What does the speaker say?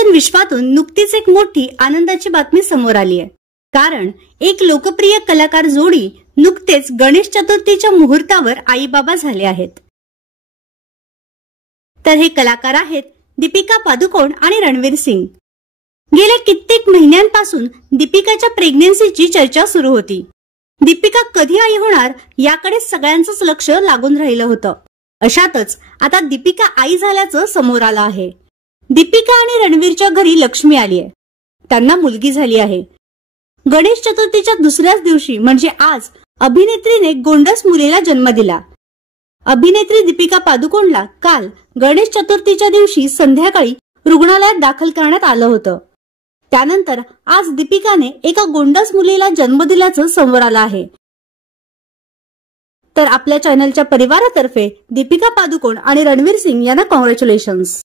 Fashion विश्वातून नुकतीच एक मोठी आनंदाची बातमी समोर आली आहे। कारण एक लोकप्रिय कलाकार जोडी नुकतेच गणेश चतुर्थीच्या मुहूर्तावर आई बाबा झाले आहेत। तर हे कलाकार आहेत दीपिका पादुकोण आणि रणवीर सिंग। गेल्या कित्येक महिन्यांपासून दीपिकाच्या प्रेग्नन्सीची चर्चा सुरू होती। दीपिका कधी आई होणार याकडे सगळ्यांचंच लक्ष लागून राहिलं होतं। अशातच आता दीपिका आई झाल्याचं समोर आलं आहे। दीपिका आणि रणवीरच्या घरी लक्ष्मी आली आहे, त्यांना मुलगी झाली आहे। गणेश चतुर्थीच्या दुसऱ्याच दिवशी म्हणजे आज अभिनेत्रीने गोंडस मुलीला जन्म दिला। अभिनेत्री दीपिका पादुकोणला काल गणेश चतुर्थीच्या दिवशी संध्याकाळी रुग्णालयात दाखल करण्यात आलं होतं। त्यानंतर आज दीपिकाने एका गोंडस मुलीला जन्म दिल्याचं समोर आलं आहे। तर आपल्या चॅनलच्या परिवारातर्फे दीपिका पादुकोण आणि रणवीर सिंग यांना कॉंग्रॅच्युलेशन्स।